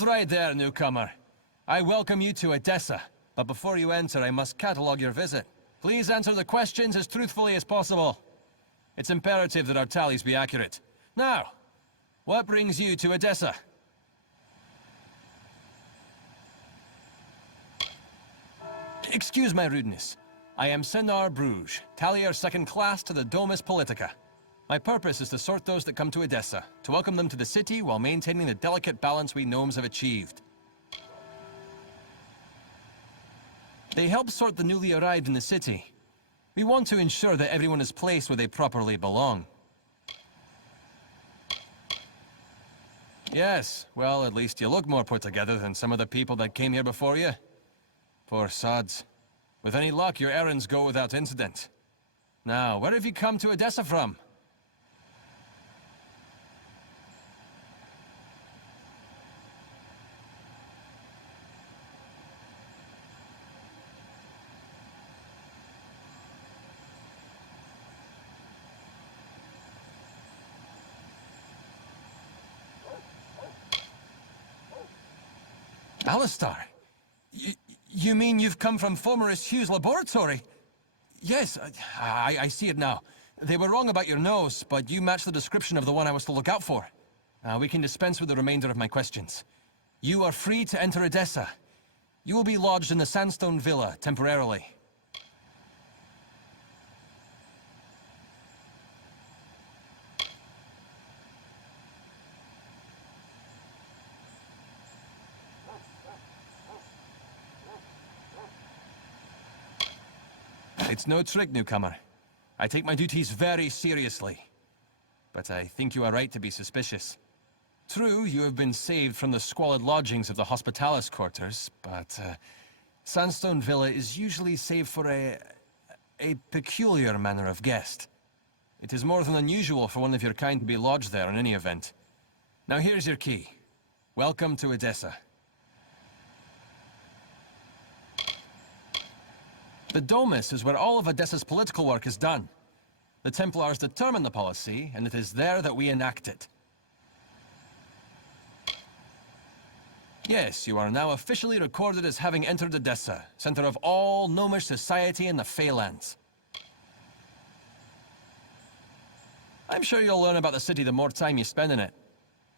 Hold right there, newcomer. I welcome you to Odessa, but before you enter, I must catalog your visit. Please answer the questions as truthfully as possible. It's imperative that our tallies be accurate. Now, what brings you to Odessa? Excuse my rudeness. I am Senar Bruges, tallier second class to the Domus Politica. My purpose is to sort those that come to Odessa, to welcome them to the city while maintaining the delicate balance we gnomes have achieved. They help sort the newly arrived in the city. We want to ensure that everyone is placed where they properly belong. Yes, well, at least you look more put together than some of the people that came here before you. Poor sods. With any luck, your errands go without incident. Now, where have you come to Odessa from? Alistar? You mean you've come from Fomerus Hugh's laboratory? Yes, I see it now. They were wrong about your nose, but you match the description of the one I was to look out for. We can dispense with the remainder of my questions. You are free to enter Odessa. You will be lodged in the Sandstone Villa, temporarily. It's no trick, newcomer. I take my duties very seriously. But I think you are right to be suspicious. True, you have been saved from the squalid lodgings of the Hospitalis quarters, but Sandstone Villa is usually saved for a peculiar manner of guest. It is more than unusual for one of your kind to be lodged there in any event. Now here's your key. Welcome to Odessa. The Domus is where all of Odessa's political work is done. The Templars determine the policy, and it is there that we enact it. Yes, you are now officially recorded as having entered Odessa, center of all gnomish society in the Feylands. I'm sure you'll learn about the city the more time you spend in it.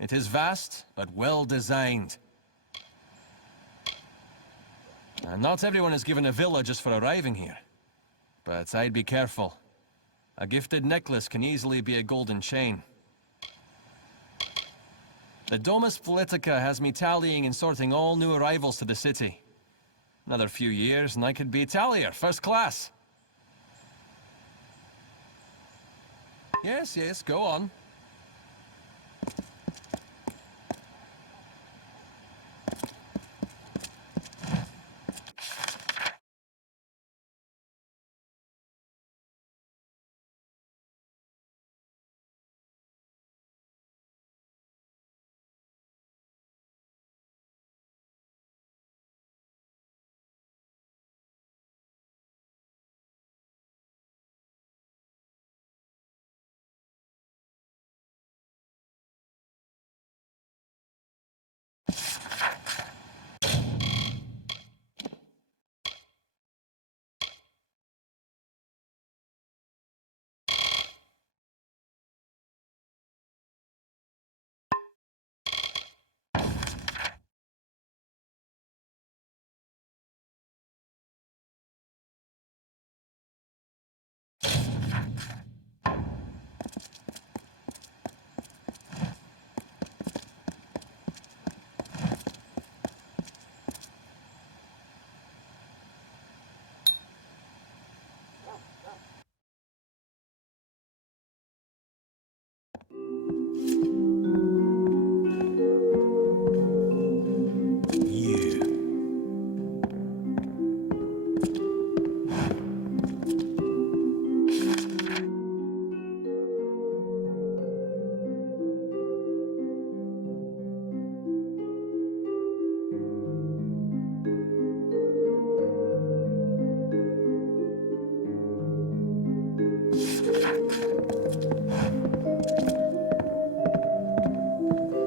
It is vast, but well designed. Not everyone is given a villa just for arriving here. But I'd be careful. A gifted necklace can easily be a golden chain. The Domus Politica has me tallying and sorting all new arrivals to the city. Another few years and I could be tallier, first class. Yes, go on.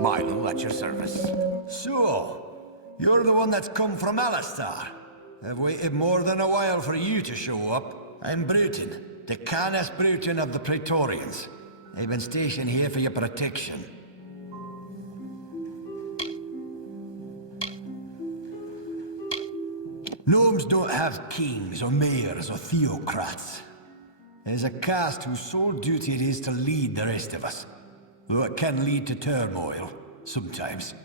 Milo at your service. So, you're the one that's come from Alistar. I've waited more than a while for you to show up. I'm Bruton, the Canis Bruton of the Praetorians. I've been stationed here for your protection. Gnomes don't have kings or mayors or theocrats. There's a caste whose sole duty it is to lead the rest of us. Though it can lead to turmoil, sometimes.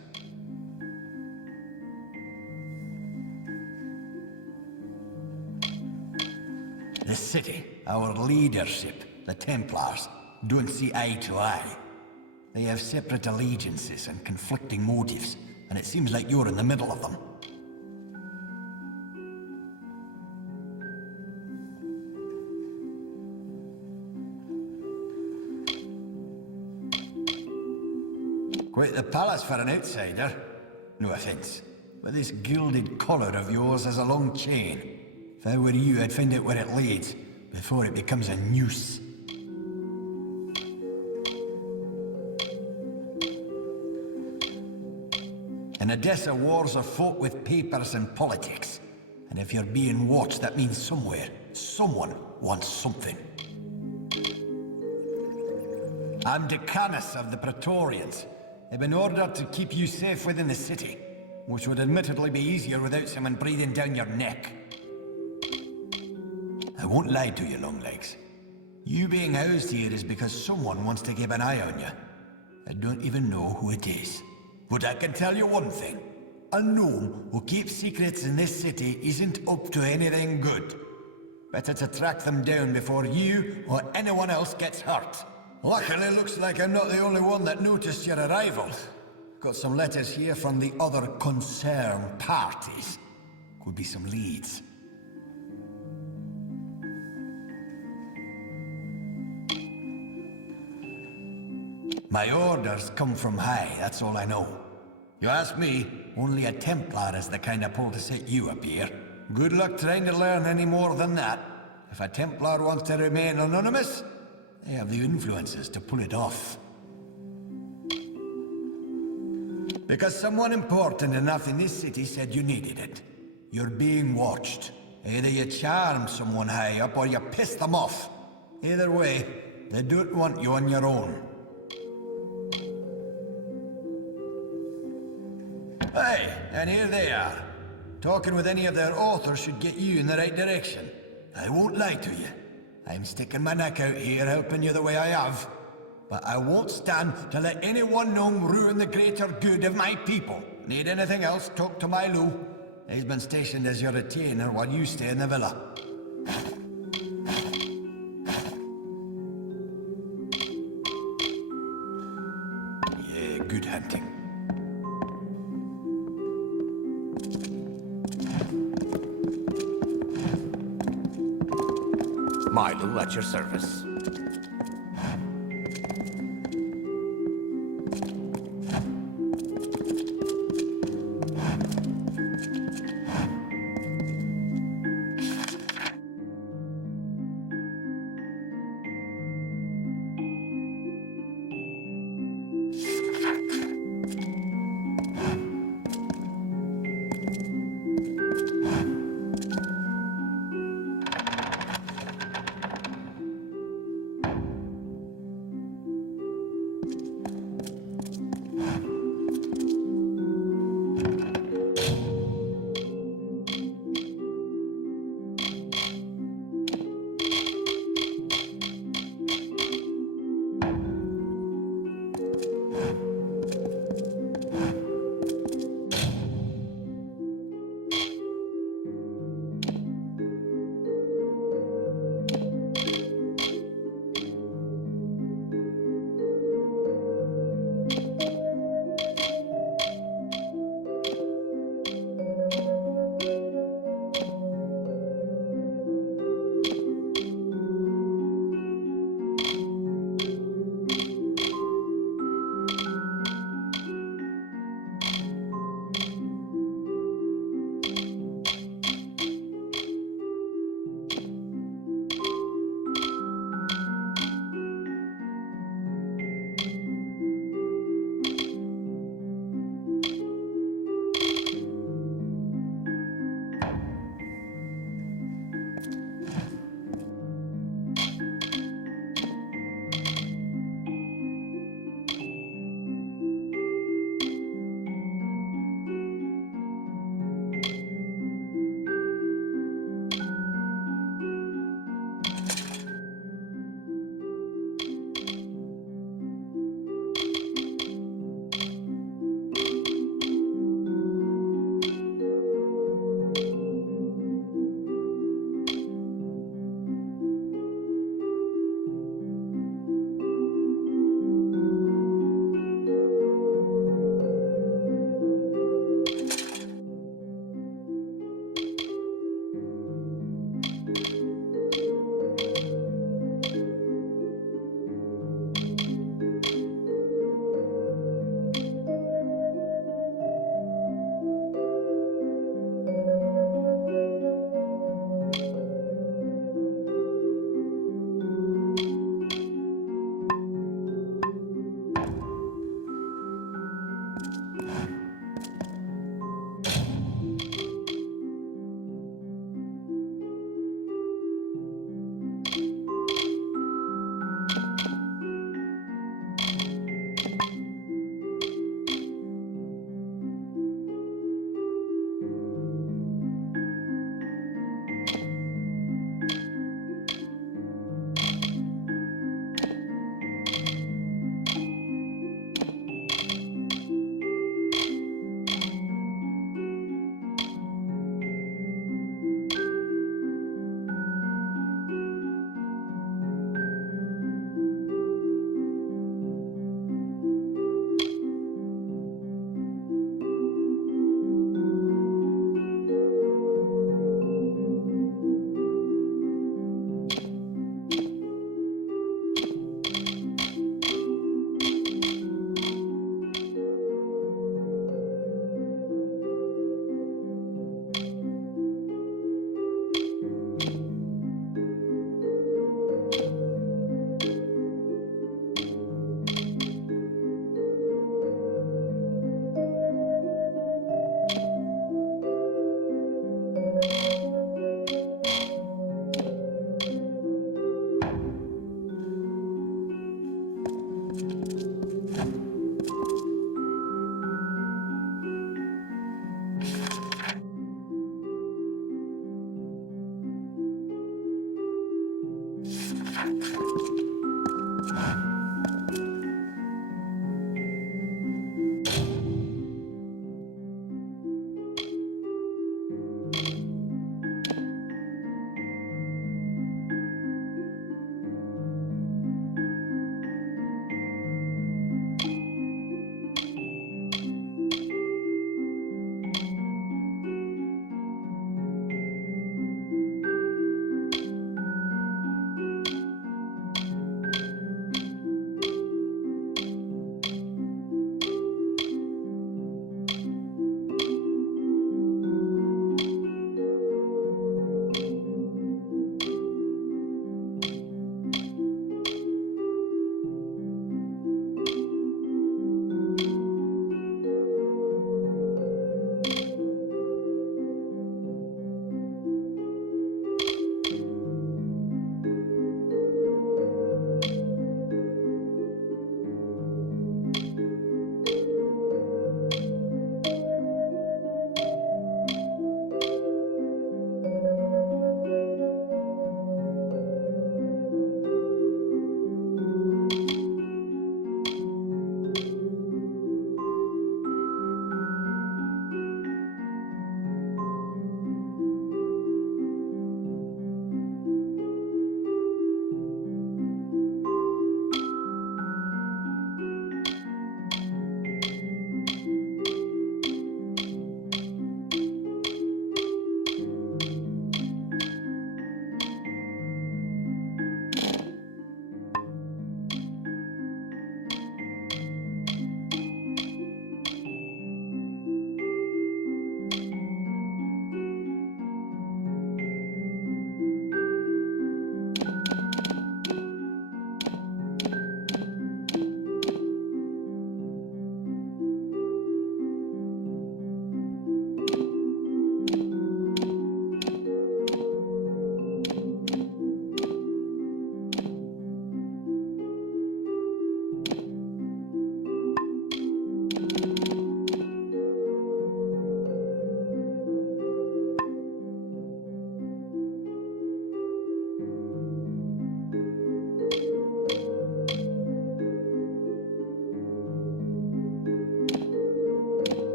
The city, our leadership, the Templars, don't see eye to eye. They have separate allegiances and conflicting motives, and it seems like you're in the middle of them. Quite the palace for an outsider. No offense, but this gilded collar of yours has a long chain. If I were you, I'd find out where it leads, before it becomes a noose. In Odessa, wars are fought with papers and politics. And if you're being watched, that means somewhere, someone wants something. I'm Decanus of the Praetorians. I've been ordered to keep you safe within the city, which would admittedly be easier without someone breathing down your neck. I won't lie to you, Longlegs. You being housed here is because someone wants to keep an eye on you. I don't even know who it is. But I can tell you one thing. A gnome who keeps secrets in this city isn't up to anything good. Better to track them down before you or anyone else gets hurt. Luckily, looks like I'm not the only one that noticed your arrival. Got some letters here from the other concerned parties. Could be some leads. My orders come from high, that's all I know. You ask me, only a Templar is the kind of pull to set you up here. Good luck trying to learn any more than that. If a Templar wants to remain anonymous, they have the influences to pull it off. Because someone important enough in this city said you needed it. You're being watched. Either you charm someone high up or you piss them off. Either way, they don't want you on your own. Hey, and here they are. Talking with any of their authors should get you in the right direction. I won't lie to you. I'm sticking my neck out here helping you the way I have. But I won't stand to let any one gnome ruin the greater good of my people. Need anything else, talk to my Lou. He's been stationed as your retainer while you stay in the villa. Yeah, good hunting. Milo at your service.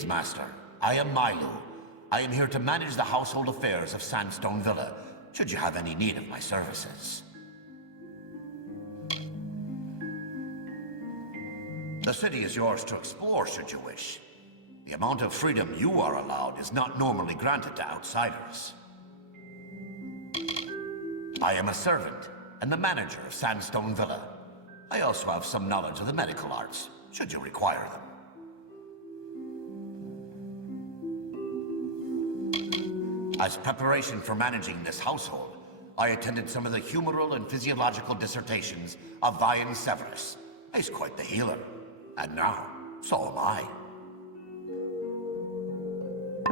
Greetings, Master. I am Milo. I am here to manage the household affairs of Sandstone Villa, should you have any need of my services. The city is yours to explore, should you wish. The amount of freedom you are allowed is not normally granted to outsiders. I am a servant and the manager of Sandstone Villa. I also have some knowledge of the medical arts, should you require them. As preparation for managing this household, I attended some of the humoral and physiological dissertations of Vian Severus. He's quite the healer. And now, so am I.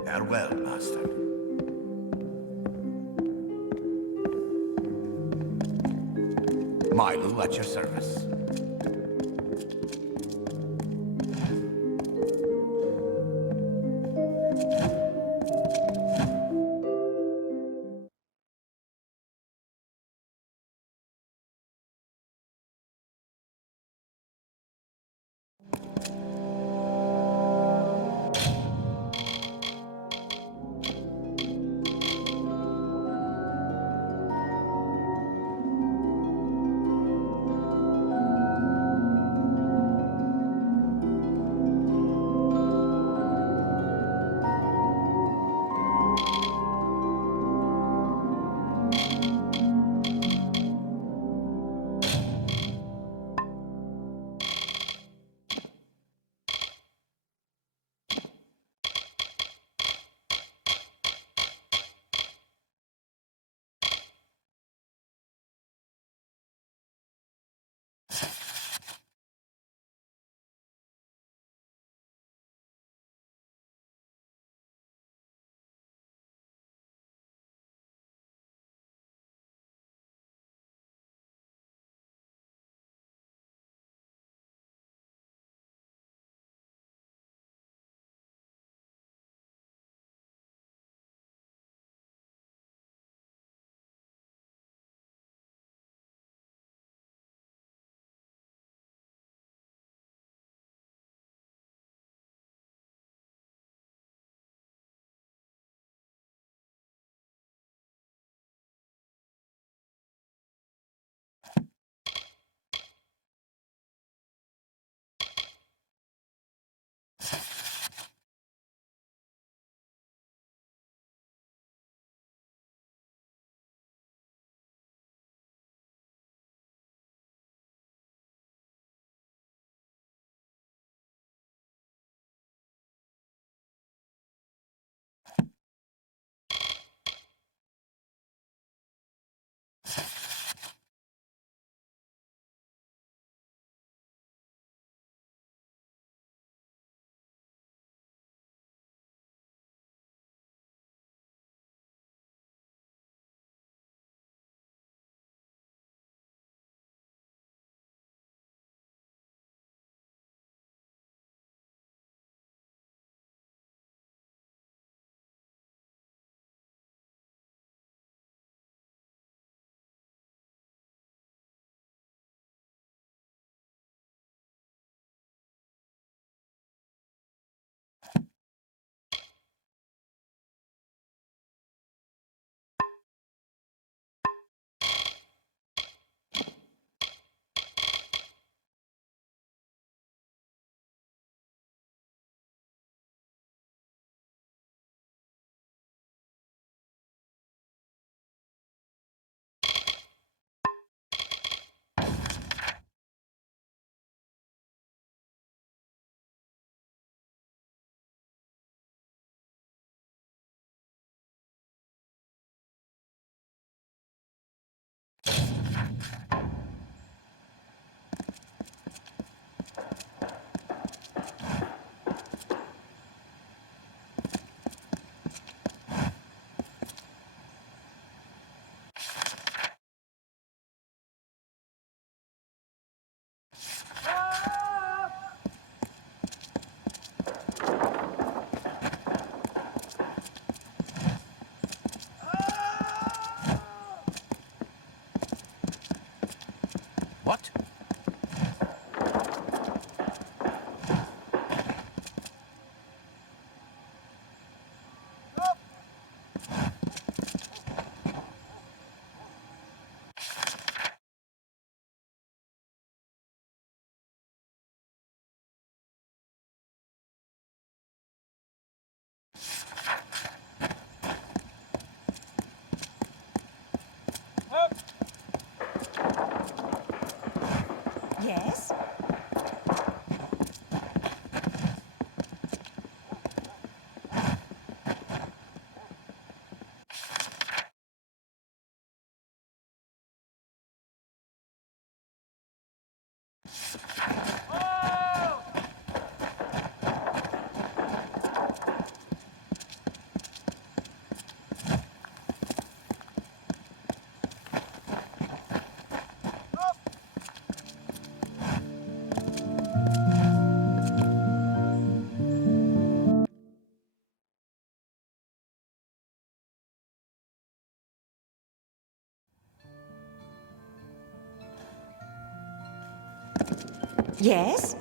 Farewell, Master. Milo at your service. What? Yes? Yes?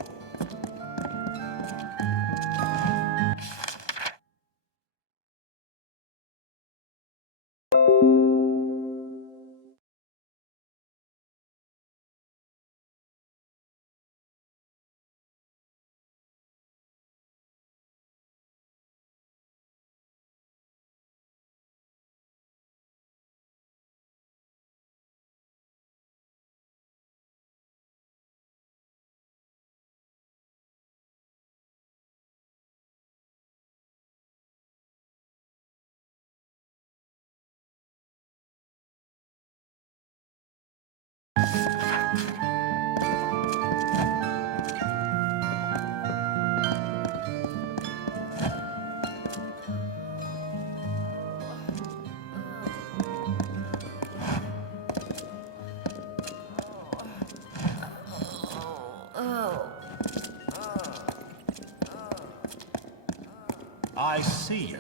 I see you.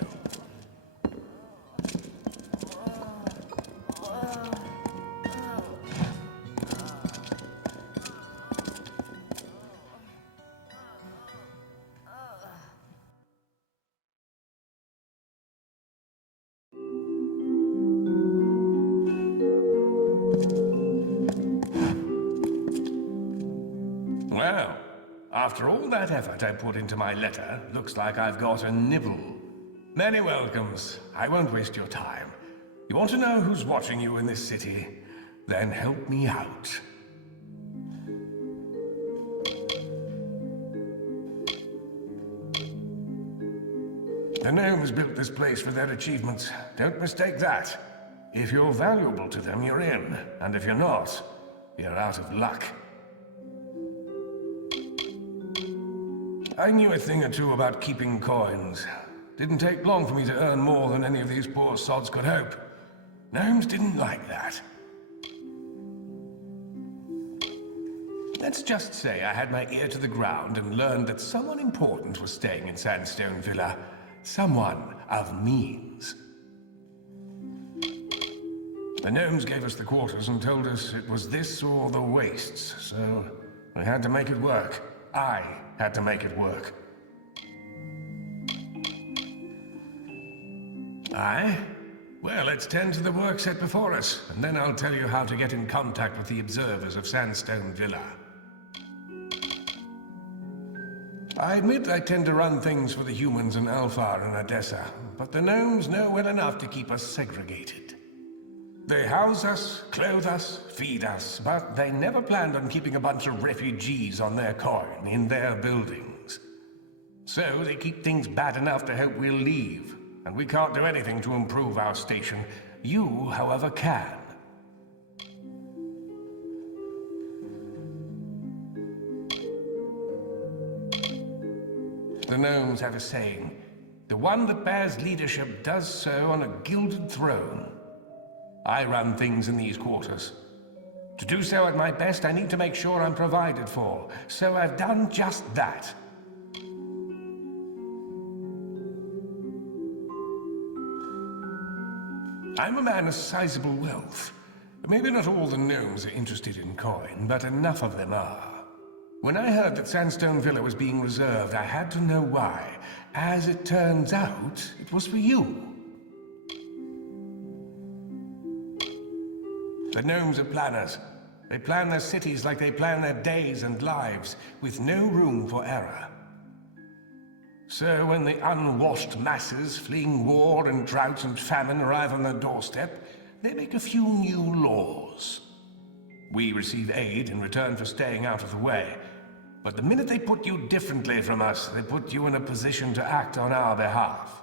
Well, after all that effort I put into my letter, looks like I've got a nibble. Many welcomes. I won't waste your time. You want to know who's watching you in this city? Then help me out. The gnomes built this place for their achievements. Don't mistake that. If you're valuable to them, you're in. And if you're not, you're out of luck. I knew a thing or two about keeping coins. Didn't take long for me to earn more than any of these poor sods could hope. Gnomes didn't like that. Let's just say I had my ear to the ground and learned that someone important was staying in Sandstone Villa. Someone of means. The gnomes gave us the quarters and told us it was this or the wastes, so we had to make it work. I had to make it work. Aye? Well, let's tend to the work set before us, and then I'll tell you how to get in contact with the observers of Sandstone Villa. I admit I tend to run things for the humans in Alfar and Odessa, but the gnomes know well enough to keep us segregated. They house us, clothe us, feed us, but they never planned on keeping a bunch of refugees on their coin in their buildings. So they keep things bad enough to hope we'll leave. And we can't do anything to improve our station. You, however, can. The gnomes have a saying. The one that bears leadership does so on a gilded throne. I run things in these quarters. To do so at my best, I need to make sure I'm provided for. So I've done just that. I'm a man of sizable wealth. Maybe not all the gnomes are interested in coin, but enough of them are. When I heard that Sandstone Villa was being reserved, I had to know why. As it turns out, it was for you. The gnomes are planners. They plan their cities like they plan their days and lives, with no room for error. So when the unwashed masses fleeing war and drought and famine arrive on their doorstep, they make a few new laws. We receive aid in return for staying out of the way. But the minute they put you differently from us, they put you in a position to act on our behalf.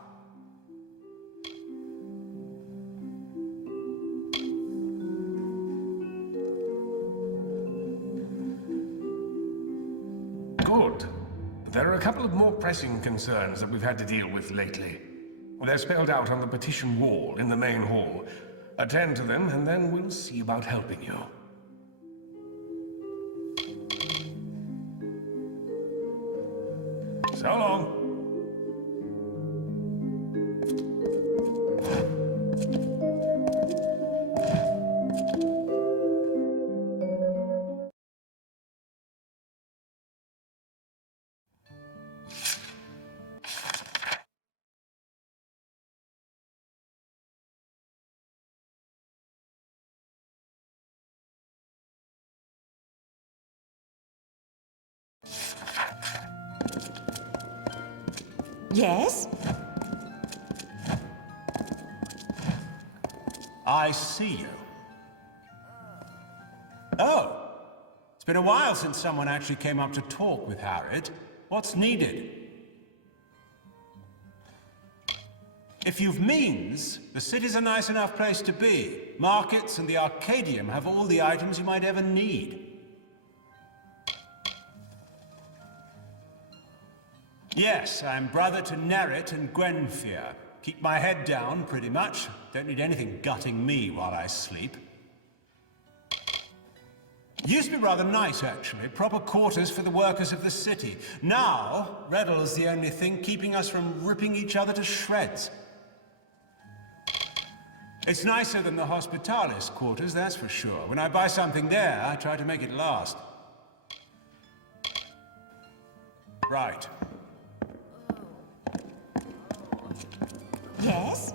Good. There are a couple of more pressing concerns that we've had to deal with lately. They're spelled out on the petition wall in the main hall. Attend to them, and then we'll see about helping you. So long. Yes? I see you. Oh! It's been a while since someone actually came up to talk with Harriet. What's needed? If you've means, the city's a nice enough place to be. Markets and the Arcadium have all the items you might ever need. Yes, I'm brother to Nerit and Gwenfear. Keep my head down, pretty much. Don't need anything gutting me while I sleep. Used to be rather nice, actually. Proper quarters for the workers of the city. Now, Reddle is the only thing keeping us from ripping each other to shreds. It's nicer than the Hospitalis quarters, that's for sure. When I buy something there, I try to make it last. Right. Yes?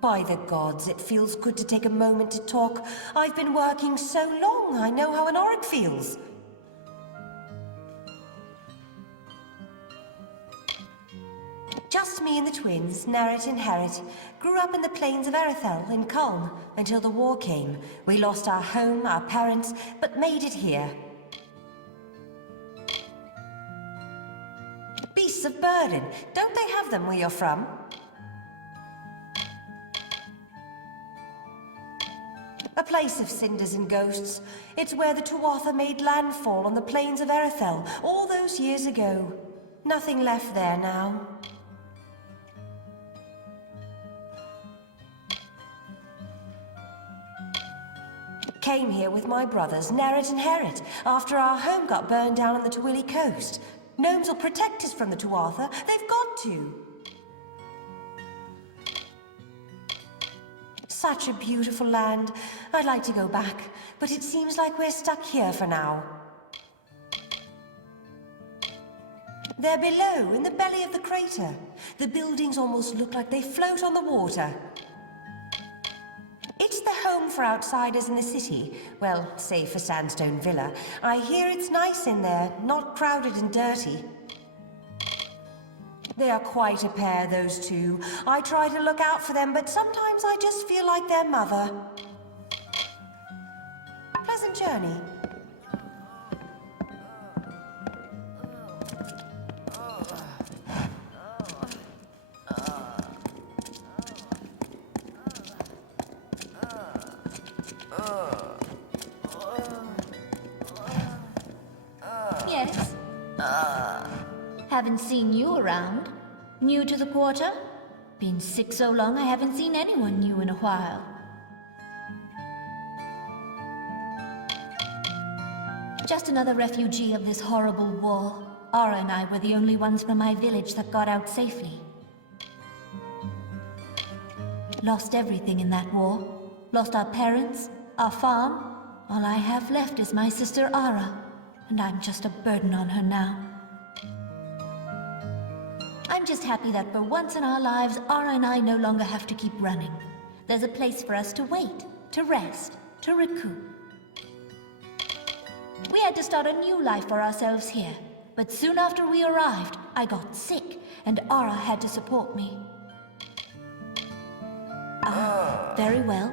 By the gods, it feels good to take a moment to talk. I've been working so long, I know how an orc feels. Just me and the twins, Nerit and Harriet, grew up in the plains of Erethel in Culm until the war came. We lost our home, our parents, but made it here. Beasts of burden, don't they have them where you're from? A place of cinders and ghosts. It's where the Tuatha made landfall on the plains of Erethel all those years ago. Nothing left there now. Came here with my brothers, Nerit and Harriet, after our home got burned down on the Twilly coast. Gnomes will protect us from the Tuatha. They've got to. Such a beautiful land. I'd like to go back, but it seems like we're stuck here for now. They're below, in the belly of the crater. The buildings almost look like they float on the water. It's the home for outsiders in the city. Well, save for Sandstone Villa. I hear it's nice in there, not crowded and dirty. They are quite a pair, those two. I try to look out for them, but sometimes I just feel like their mother. Pleasant journey. Yes. Haven't seen you around. New to the quarter? Been sick so long I haven't seen anyone new in a while. Just another refugee of this horrible war. Ara and I were the only ones from my village that got out safely. Lost everything in that war. Lost our parents, our farm. All I have left is my sister Ara, and I'm just a burden on her now. I'm just happy that for once in our lives, Ara and I no longer have to keep running. There's a place for us to wait, to rest, to recoup. We had to start a new life for ourselves here, but soon after we arrived, I got sick, and Ara had to support me. Very well.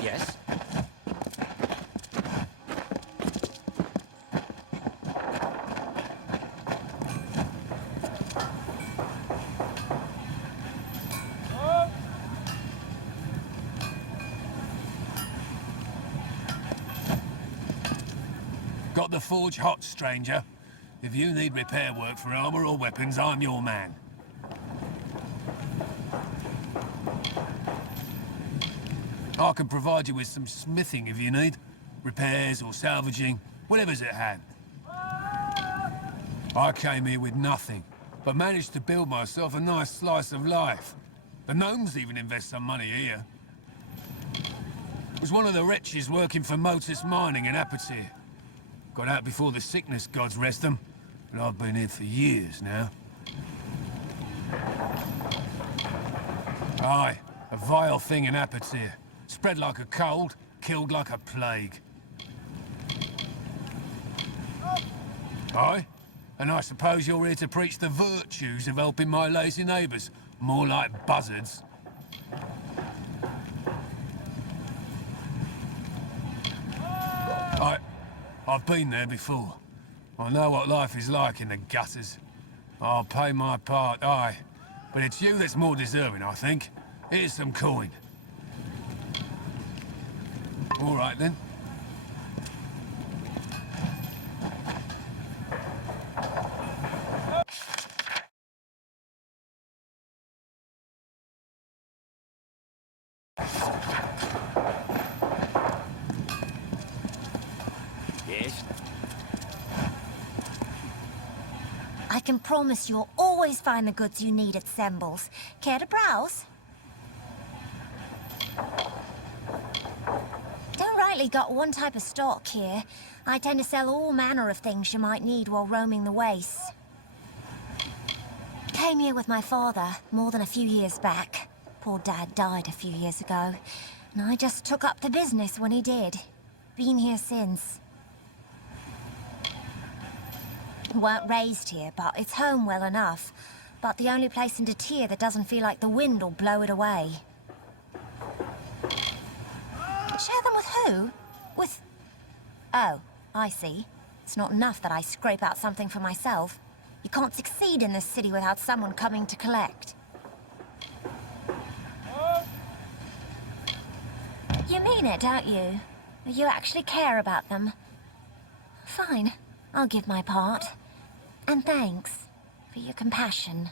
Yes? Got the forge hot, stranger. If you need repair work for armor or weapons, I'm your man. I can provide you with some smithing if you need. Repairs or salvaging, whatever's at hand. I came here with nothing, but managed to build myself a nice slice of life. The gnomes even invest some money here. Was one of the wretches working for Motus Mining in Apathy. Got out before the sickness gods rest them, but I've been here for years now. Aye, a vile thing in Apathy. Spread like a cold, killed like a plague. Aye, and I suppose you're here to preach the virtues of helping my lazy neighbours, more like buzzards. I've been there before. I know what life is like in the gutters. I'll pay my part, aye. But it's you that's more deserving, I think. Here's some coin. All right, then. Yes? I can promise you'll always find the goods you need at Sembles. Care to browse? Don't rightly got one type of stock here. I tend to sell all manner of things you might need while roaming the wastes. Came here with my father more than a few years back. Poor Dad died a few years ago, and I just took up the business when he did. Been here since. Weren't raised here, but it's home well enough. But the only place in Detir that doesn't feel like the wind will blow it away. Share them with who? With... Oh, I see. It's not enough that I scrape out something for myself. You can't succeed in this city without someone coming to collect. You mean it, don't you? You actually care about them. Fine. I'll give my part. And thanks for your compassion.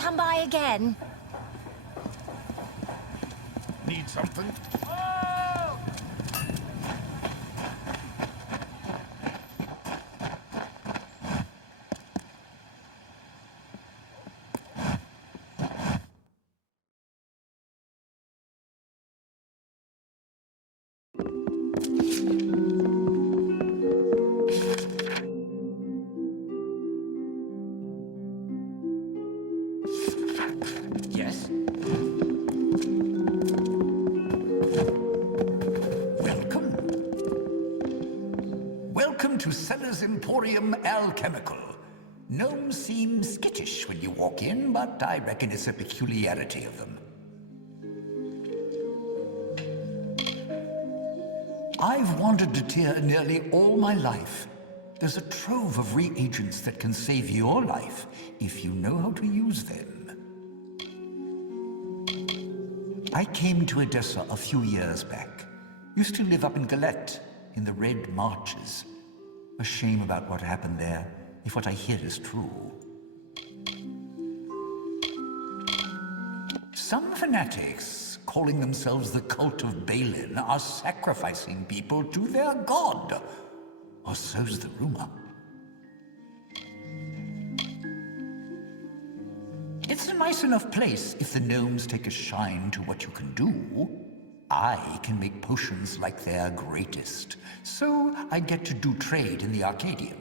come by again. Need something? Yes? Welcome. Welcome to Seller's Emporium Alchemical. Gnomes seem skittish when you walk in, but I reckon it's a peculiarity of them. I've wandered to Tyr nearly all my life. There's a trove of reagents that can save your life if you know how to use them. I came to Odessa a few years back. Used to live up in Galette, in the Red Marches. A shame about what happened there, if what I hear is true. Some fanatics, calling themselves the Cult of Balin, are sacrificing people to their god. Or so's the rumor. It's a nice enough place if the gnomes take a shine to what you can do. I can make potions like their greatest, so I get to do trade in the Arcadium.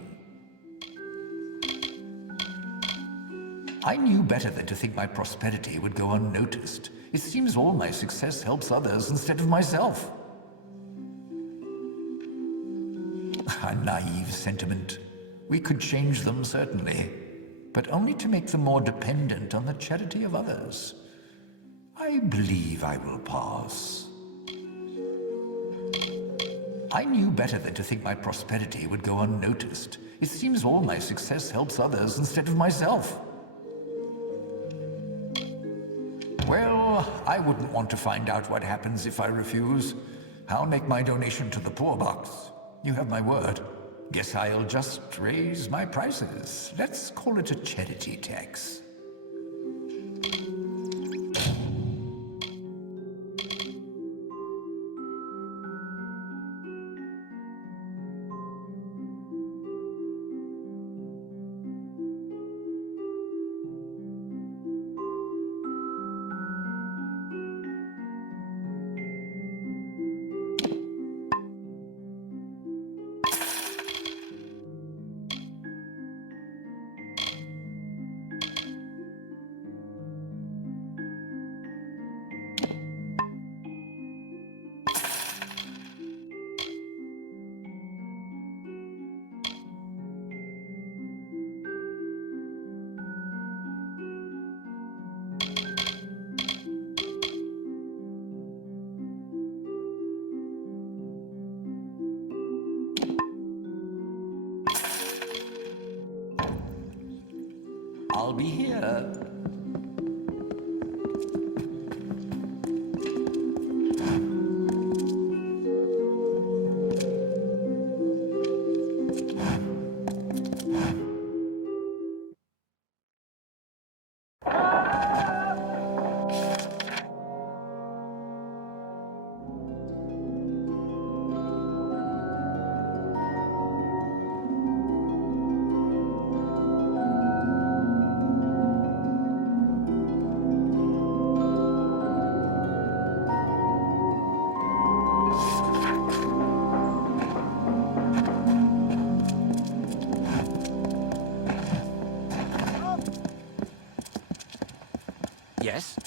I knew better than to think my prosperity would go unnoticed. It seems all my success helps others instead of myself. A naive sentiment. We could change them, certainly, but only to make them more dependent on the charity of others. I believe I will pass. I knew better than to think my prosperity would go unnoticed. It seems all my success helps others instead of myself. Well, I wouldn't want to find out what happens if I refuse. I'll make my donation to the poor box. You have my word. Guess I'll just raise my prices. Let's call it a charity tax. I'll be here. Yes?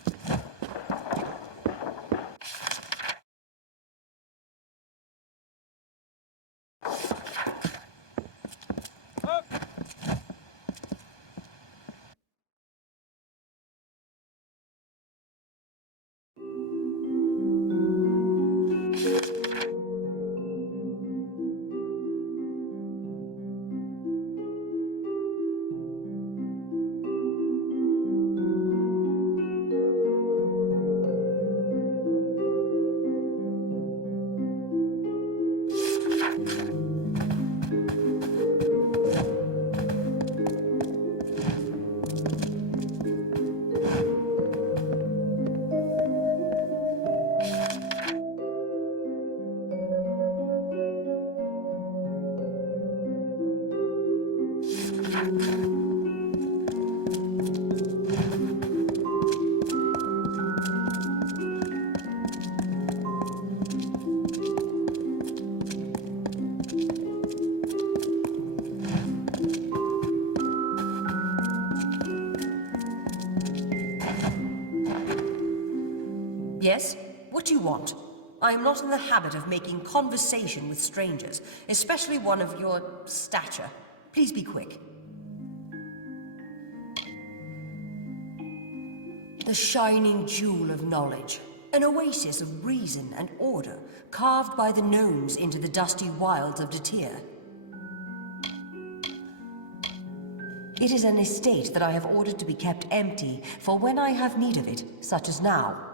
Yes? What do you want? I am not in the habit of making conversation with strangers, especially one of your stature. Please be quick. The shining jewel of knowledge. An oasis of reason and order, carved by the gnomes into the dusty wilds of Datir. It is an estate that I have ordered to be kept empty for when I have need of it, such as now.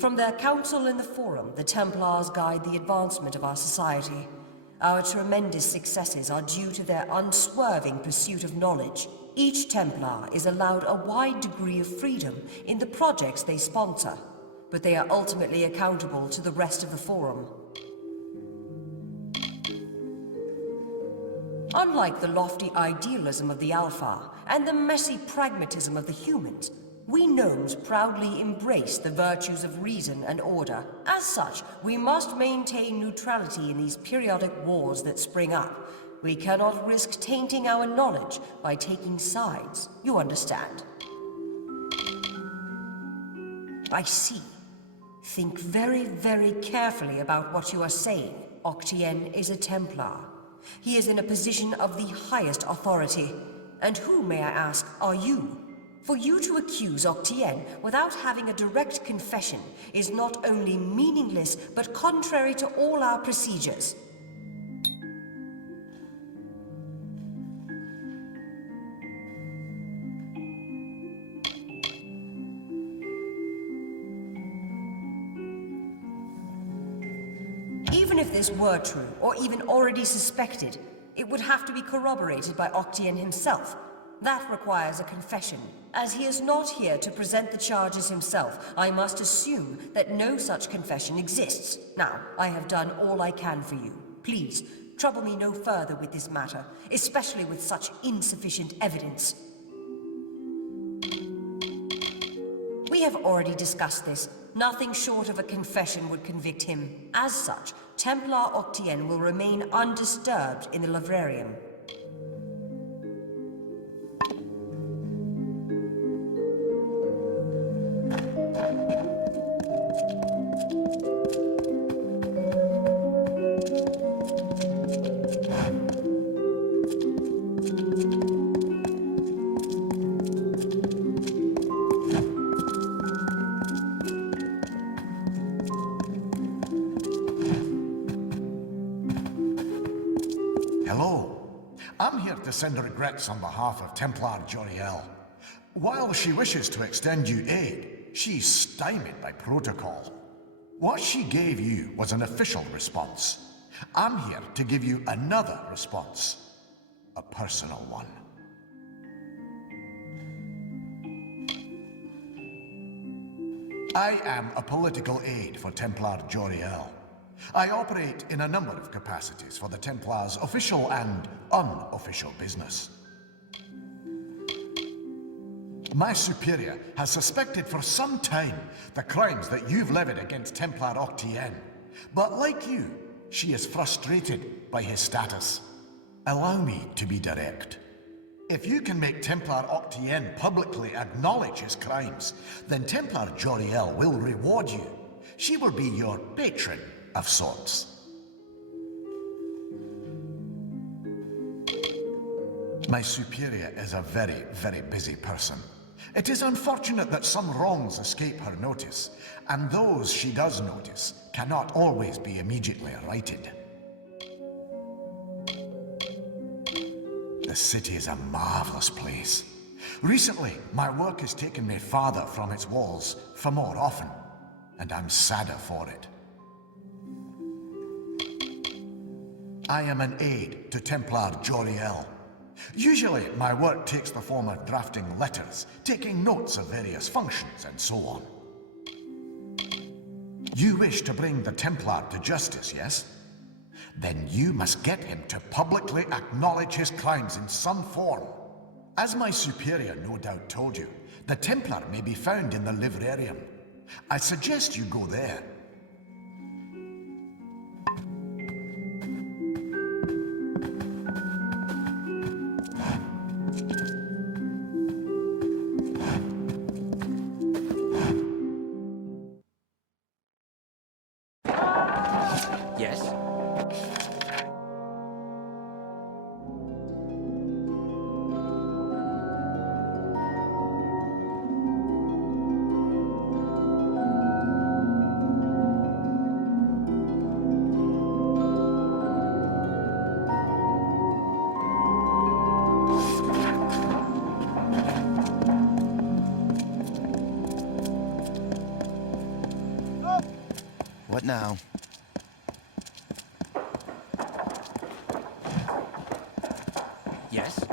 From their council in the Forum, the Templars guide the advancement of our society. Our tremendous successes are due to their unswerving pursuit of knowledge. Each Templar is allowed a wide degree of freedom in the projects they sponsor, but they are ultimately accountable to the rest of the Forum. Unlike the lofty idealism of the Alpha and the messy pragmatism of the humans, we gnomes proudly embrace the virtues of reason and order. As such, we must maintain neutrality in these periodic wars that spring up. We cannot risk tainting our knowledge by taking sides. You understand? I see. Think very, very carefully about what you are saying. Octien is a Templar. He is in a position of the highest authority. And who, may I ask, are you? For you to accuse Octien without having a direct confession is not only meaningless, but contrary to all our procedures. Even if this were true, or even already suspected, it would have to be corroborated by Octien himself. That requires a confession. As he is not here to present the charges himself, I must assume that no such confession exists. Now, I have done all I can for you. Please, trouble me no further with this matter, especially with such insufficient evidence. We have already discussed this. Nothing short of a confession would convict him. As such, Templar Octien will remain undisturbed in the Livrarium. Send regrets on behalf of Templar Joriel. While she wishes to extend you aid, she's stymied by protocol. What she gave you was an official response. I'm here to give you another response. A personal one. I am a political aide for Templar Joriel. I operate in a number of capacities for the Templars' official and unofficial business. My superior has suspected for some time the crimes that you've levied against Templar Octien. But like you, she is frustrated by his status. Allow me to be direct. If you can make Templar Octien publicly acknowledge his crimes, then Templar Joriel will reward you. She will be your patron of sorts. My superior is a very, very busy person. It is unfortunate that some wrongs escape her notice, and those she does notice cannot always be immediately righted. The city is a marvelous place. Recently, my work has taken me farther from its walls for more often, and I'm sadder for it. I am an aide to Templar Joriel. Usually, my work takes the form of drafting letters, taking notes of various functions, and so on. You wish to bring the Templar to justice, yes? Then you must get him to publicly acknowledge his crimes in some form. As my superior no doubt told you, the Templar may be found in the Livrarium. I suggest you go there. What now? Yes?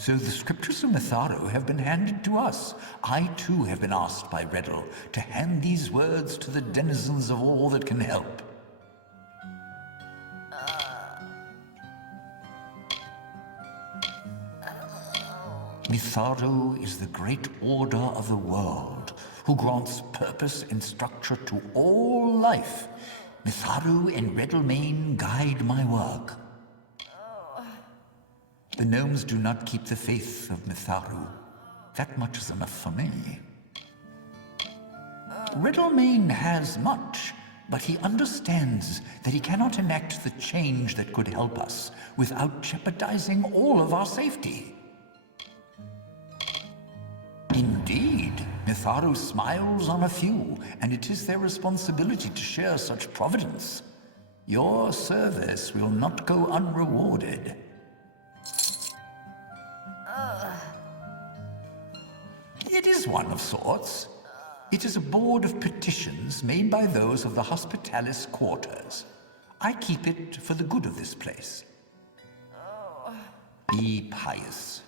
So the scriptures of Mitharu have been handed to us. I too have been asked by Reddle to hand these words to the denizens of all that can help. Mitharu is the great order of the world, who grants purpose and structure to all life. Mitharu and Reddlemane guide my work. The gnomes do not keep the faith of Mitharu. That much is enough for me. Reddlemane has much, but he understands that he cannot enact the change that could help us without jeopardizing all of our safety. Indeed, Mitharu smiles on a few, and it is their responsibility to share such providence. Your service will not go unrewarded. It is one of sorts. It is a board of petitions made by those of the Hospitalis quarters. I keep it for the good of this place. Be pious.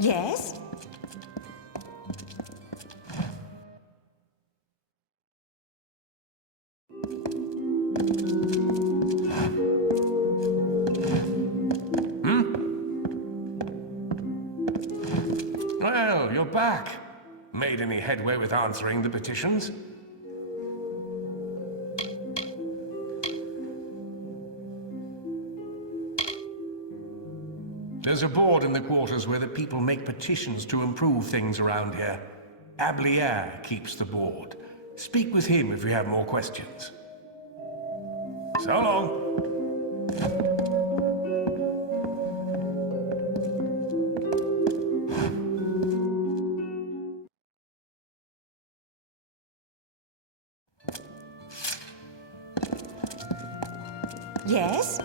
Yes? Well, you're back. Made any headway with answering the petitions? There's a board in the quarters where the people make petitions to improve things around here. Ablier keeps the board. Speak with him if you have more questions. So long. Yes?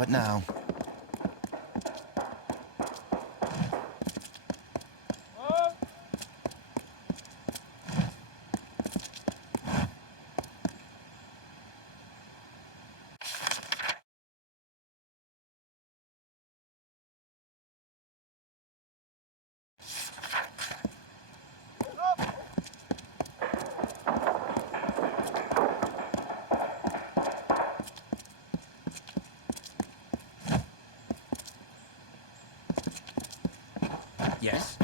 What now? Yes?